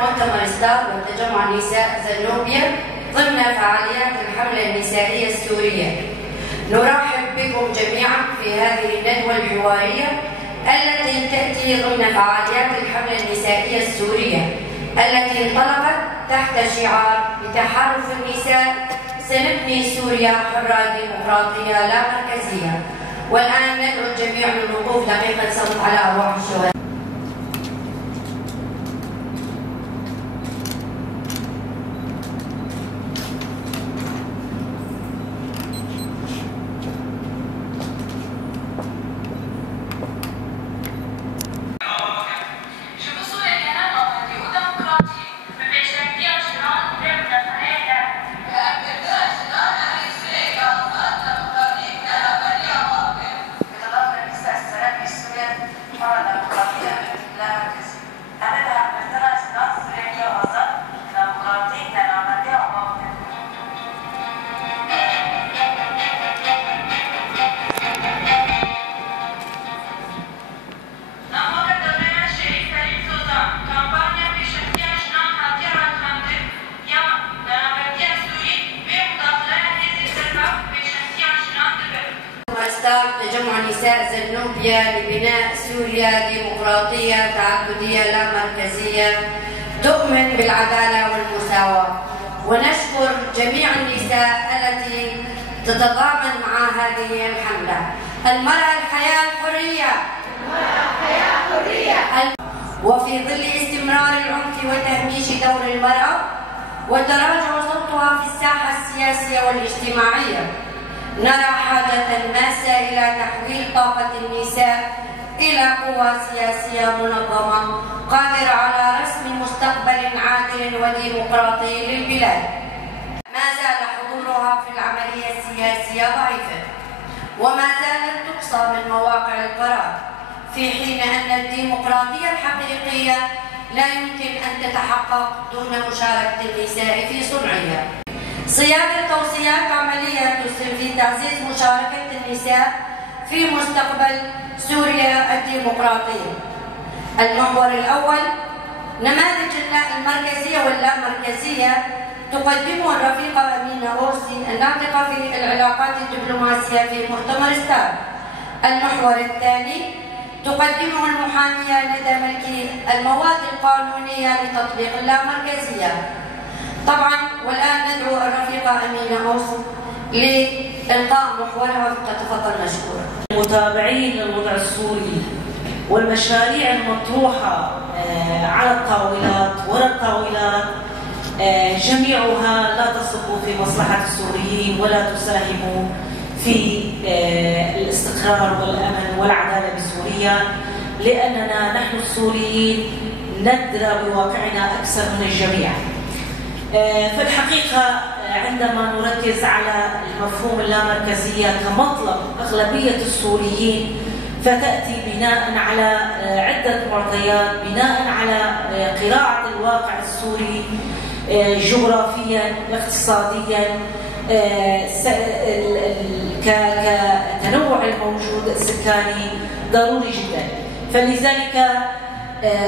مؤتمر ستار وتجمع نساء زنوبيا ضمن فعاليات الحملة النسائية السورية. نرحب بكم جميعا في هذه الندوة الحوارية التي تأتي ضمن فعاليات الحملة النسائية السورية التي انطلقت تحت شعار بتحرف النساء سنبني سوريا حرة ديمقراطية لا مركزية. والآن ندعو الجميع للوقوف دقيقة صمت على أرواح الشهداء. تجمع نساء زنوبيا لبناء سوريا ديمقراطية تعددية لا مركزية تؤمن بالعدالة والمساواة. ونشكر جميع النساء التي تتضامن مع هذه الحملة. المرأة الحياة الحرية. وفي ظل استمرار العنف وتهميش دور المرأة وتراجع صوتها في الساحة السياسية والاجتماعية، نرى حاجة ماسة إلى تحويل طاقة النساء إلى قوى سياسية منظمة قادرة على رسم مستقبل عادل وديمقراطي للبلاد. ما زال حضورها في العملية السياسية ضعيفا وما زالت تقصى من مواقع القرار، في حين أن الديمقراطية الحقيقية لا يمكن أن تتحقق دون مشاركة النساء في صنعها. صياغة توصيات عملية تسهم في تعزيز مشاركة النساء في مستقبل سوريا الديمقراطية. المحور الأول: نماذج المركزية واللامركزية تقدمه الرفيقة أمينة أورسي الناطقة في العلاقات الدبلوماسية في مؤتمر ستار. المحور الثاني تقدمه المحامية ندى ملكي المواد القانونية لتطبيق اللامركزية. طبعا والآن ندعو الرفيقة أمينة أورسي لإلقاء محورها، فتفضل مشكورة. المتابعين للوضع السوري والمشاريع المطروحة على الطاولات وراء الطاولات جميعها لا تصب في مصلحة السوريين ولا تساهم في الاستقرار والأمن والعدالة بسوريا، لأننا نحن السوريين ندرى بواقعنا أكثر من الجميع. في الحقيقة عندما نركز على المفهوم اللامركزية كمطلب أغلبية السوريين فتأتي بناء على عدة معطيات، بناء على قراءة الواقع السوري جغرافيا اقتصاديا كتنوع الموجود السكاني ضروري جدا. فلذلك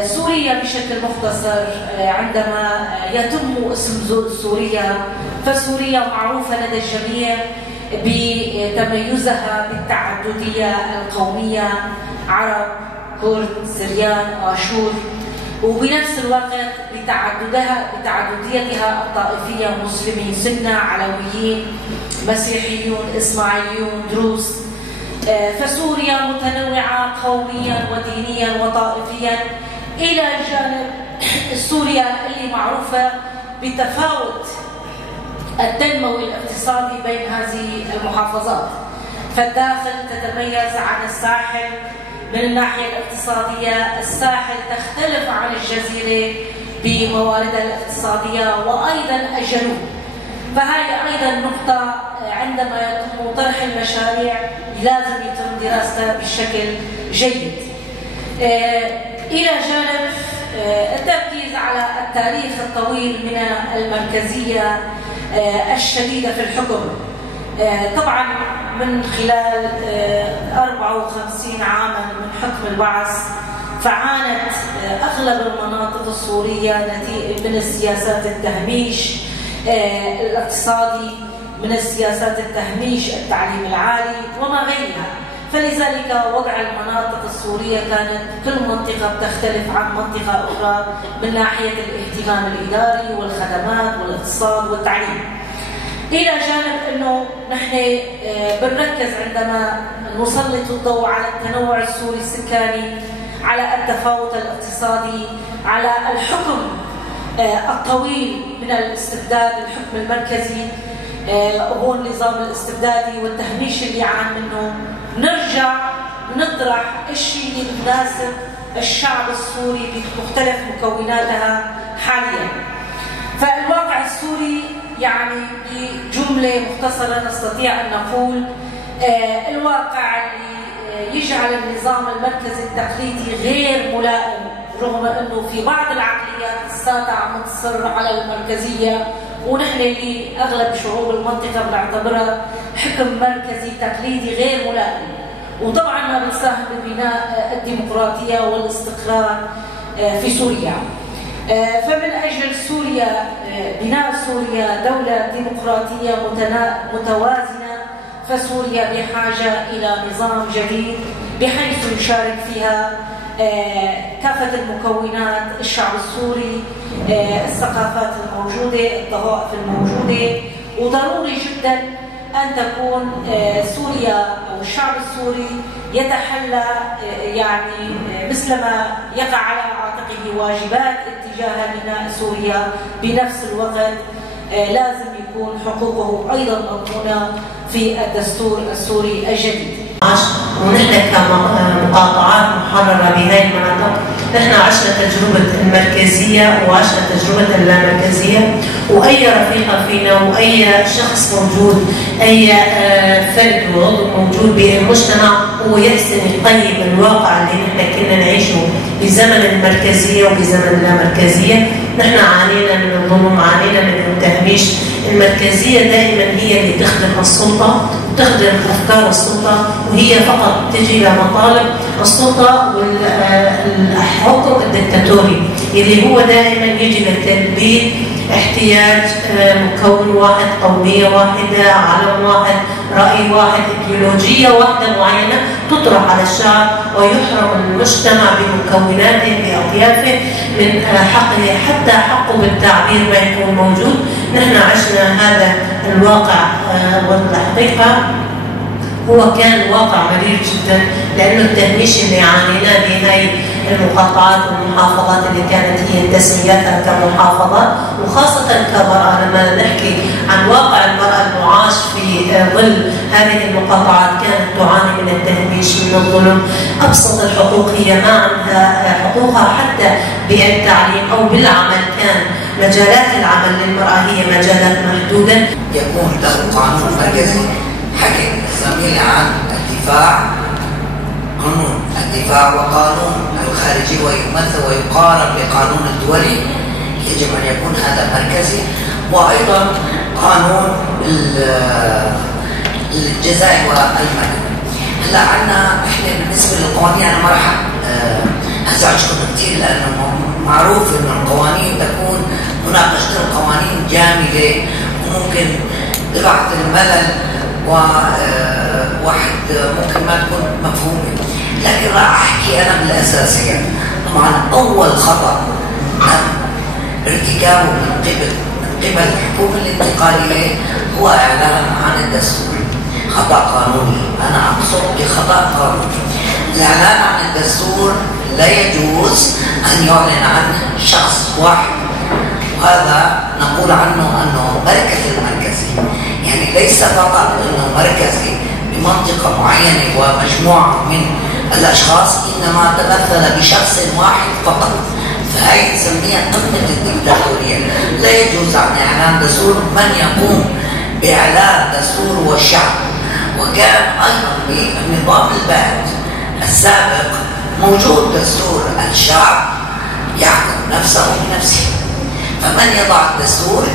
سوريا بشكل مختصر عندما يتم اسم سوريا فسوريا معروفة لدى الجميع بتميزها بالتعددية القومية: عرب، كرد، سريان، آشور، وبنفس الوقت بتعدديتها الطائفية: مسلمين، سنة، علويين، مسيحيون، إسماعيليون، دروز. فسوريا متنوعة قوميا ودينيا وطائفيا، إلى جانب سوريا اللي معروفة بتفاوت التنموي الاقتصادي بين هذه المحافظات. فالداخل تتميز عن الساحل من الناحية الاقتصادية، الساحل تختلف عن الجزيرة بمواردها الاقتصادية، وأيضا الجنوب. فهذه أيضا نقطة عندما يتم طرح المشاريع لازم يتم دراستها بشكل جيد. إلى جانب التركيز على التاريخ الطويل من المركزية الشديدة في الحكم. طبعا من خلال 54 عاما من حكم البعث فعانت أغلب المناطق السورية من السياسات التهميش الاقتصادي، من السياسات التهميش التعليم العالي وما غيرها. فلذلك وضع المناطق السورية كانت كل منطقة بتختلف عن منطقة أخرى من ناحية الاهتمام الإداري والخدمات والاقتصاد والتعليم. إلى جانب أنه نحن بنركز عندما نسلط الضوء على التنوع السوري السكاني، على التفاوت الاقتصادي، على الحكم الطويل من الاستبداد، الحكم المركزي هو النظام الاستبدادي والتهميش اللي يعاني منه. نرجع نطرح الشيء اللي بيناسب الشعب السوري بمختلف مكوناتها حاليا. فالواقع السوري يعني بجملة مختصرة نستطيع أن نقول الواقع اللي يجعل النظام المركزي التقليدي غير ملائم، رغم أنه في بعض العقليات الساطعة عم تصر على المركزية، ونحن اللي أغلب شعوب المنطقة بنعتبرها حكم مركزي تقليدي غير ملائم، وطبعا ما بتساهم ببناء الديمقراطية والاستقرار في سوريا. فمن أجل سوريا بناء سوريا دولة ديمقراطية متوازنة، فسوريا بحاجة إلى نظام جديد بحيث يشارك فيها كافة المكونات، الشعب السوري، الثقافات الموجودة، الطوائف الموجودة. وضروري جدا أن تكون سوريا أو الشعب السوري يتحلى يعني مثلما يقع على عاتقه واجبات اتجاه بناء سوريا، بنفس الوقت لازم يكون حقوقه أيضا مضمونة في الدستور السوري الجديد. ونحن كمقاطعات محررة بهذه المناطق نحن عشنا تجربة المركزية وعشنا تجربة اللامركزية، وأي رفيقة فينا وأي شخص موجود، أي فرد وعضو موجود بالمجتمع هو يحسن يقيم الواقع اللي نحن كنا نعيشه بزمن المركزية وبزمن اللامركزية. نحن عانينا من الظلم، عانينا من التهميش. المركزية دائما هي اللي تخدم السلطة وتخدم أفكار السلطة، وهي فقط تجي لمطالب السلطة والحكم الدكتاتوري اللي هو دائما يجي لتلبية احتياج مكون واحد، قومية واحدة، علم واحد، رأي واحد، إيديولوجية واحدة معينة تطرح على الشعب ويحرم المجتمع بمكوناته بأطيافه من حقه، حتى حقه بالتعبير ما يكون موجود. نحن عشنا هذا الواقع، والحقيقة هو كان واقع مرير جدا، لأنه التهميش اللي عانيناه بهاي المقاطعات والمحافظات اللي كانت هي تسمياتها كمحافظات، وخاصة كمرأة لما نحكي عن واقع المرأة المعاش في ظل هذه المقاطعات كانت تعاني من التهميش، من الظلم. أبسط الحقوق هي ما عندها حقوقها حتى بالتعليم أو بالعمل، كان مجالات العمل للمرأة هي مجالات محدودة. يكون له قانون مركزي. حكي زميلي عن الدفاع، قانون الدفاع وقانون الخارجي ويمثل ويقارن بالقانون الدولي، يجب أن يكون هذا مركزي. وأيضا قانون الجزائي والمدني. هلا عندنا احنا بالنسبة للقوانين أنا ما راح أزعجكم كثير، لأنه معروف أن القوانين تكون مناقشة القوانين جامدة وممكن تبعث الملل وواحد ممكن ما تكون مفهومة، لكن راح أحكي أنا بالأساسية. طبعا أول خطأ ارتكابه من قبل الحكومة الانتقالية هو إعلان عن الدستور. خطأ قانوني، أنا أقصد بخطأ قانوني. الإعلان عن الدستور لا يجوز أن يعلن عنه شخص واحد، وهذا نقول عنه أنه مركز المركزي، يعني ليس فقط أنه مركزي بمنطقة معينة ومجموعة من الأشخاص، إنما تمثل بشخص واحد فقط. فهي نسميها قمة الدكتاتورية. لا يجوز عن إعلان دستور، من يقوم بإعلان دستور هو الشعب. وكان أيضا بالنظام البائد السابق موجود دستور، الشعب يحكم نفسه بنفسه، فمن يضع الدستور؟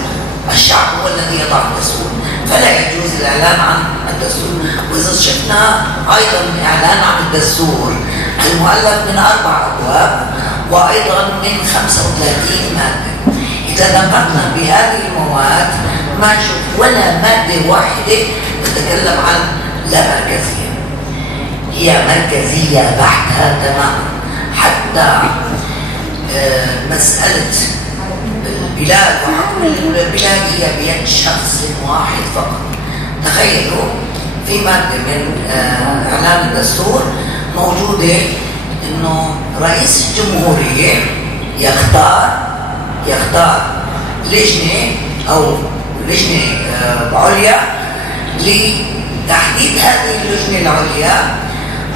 الشعب هو الذي يضع الدستور. فلا يجوز الإعلان عن الدستور. وإذا شفنا أيضا إعلان عن الدستور المؤلف من 4 أبواب وأيضا من 35 مادة، إذا دققنا بهذه المواد ما نشوف ولا مادة واحدة تتكلم عن لا مركزية، هي مركزية بحتة تماما. حتى مسألة البلاد وحكم البلاد هي بيد شخص واحد فقط. تخيلوا في مادة من إعلان الدستور موجودة إنه رئيس الجمهورية يختار لجنة أو لجنة عليا لتحديد هذه اللجنة العليا،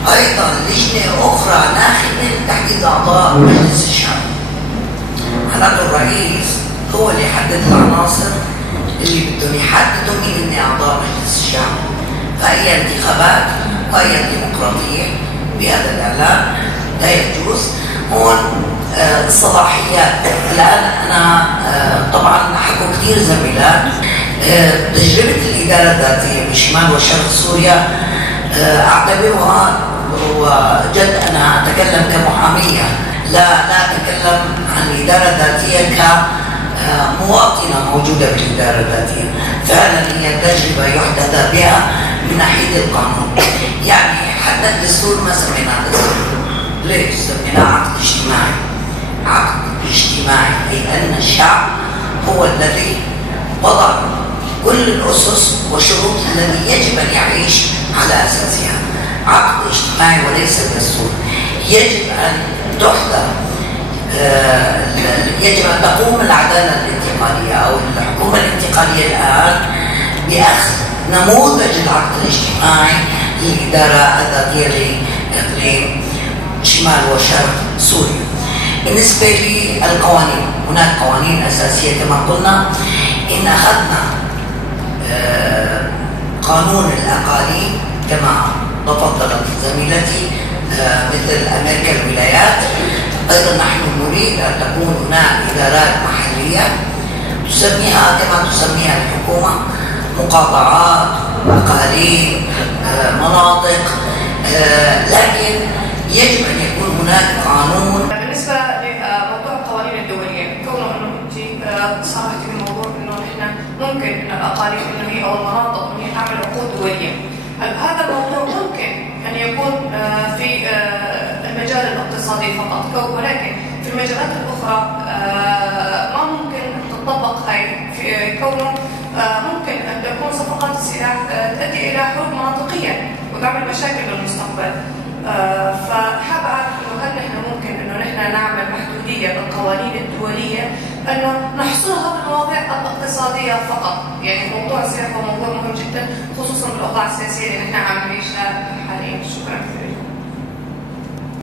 أيضا لجنة أخرى ناخبة لتحديد أعضاء مجلس الشعب. معناته الرئيس هو اللي يحدد العناصر اللي بدهم يحددوا مين من أعضاء مجلس الشعب. فهي انتخابات وهي ديمقراطية بهذا الإعلان لا يجوز. هون الصلاحيات الآن أنا طبعا حكوا كثير زميلات تجربة الإدارة الذاتية بشمال وشرق سوريا أعتبرها، وجد أنا أتكلم كمحامية لا أتكلم عن الإدارة الذاتية كمواطنة موجودة بالإدارة الذاتية. فعلا هي تجربة يحتذى بها من ناحية القانون. يعني حتى الدستور ما سميناه دستور، ليش؟ سميناه عقد اجتماعي. عقد اجتماعي أي أن الشعب هو الذي وضع كل الأسس والشروط التي يجب أن يعيش على أساسها. عقد اجتماعي وليس دستور. يجب أن تحدث يجب أن تقوم العدالة الانتقالية أو الحكومة الانتقالية الآن بأخذ نموذج العقد الاجتماعي للإدارة الذاتية لإقليم شمال وشرق سوريا. بالنسبة للقوانين، هناك قوانين أساسية كما قلنا. إن أخذنا قانون الأقاليم كما تفضلت زميلتي مثل أمريكا الولايات، أيضا نحن نريد أن تكون هناك إدارات محلية تسميها كما تسميها الحكومة مقاطعات، أقاليم، مناطق، لكن يجب أن يكون هناك قانون. بالنسبة لموضوع القوانين الدولية، كونه أنه أنت صرحت في الموضوع أنه نحن ممكن أن الأقاليم أنه هي أو المناطق أنه هي تعمل عقود دولية. هذا الموضوع ممكن أن يكون في المجال الاقتصادي فقط، ولكن في المجالات الأخرى ما ممكن تطبق هاي، في كونه ممكن أن تكون صفقات السلاح تؤدي إلى حروب مناطقية وتعمل مشاكل بالمستقبل. فحاب أعرف إنه هل نحن ممكن إنه نحن نعمل محدودية بالقوانين الدولية إنه نحصرها بالمواضيع الاقتصادية فقط. يعني موضوع السلاح هو موضوع مهم جدا خصوصا بالأوضاع السياسية اللي نحن عم نعيشها حاليا. شكرا كثير.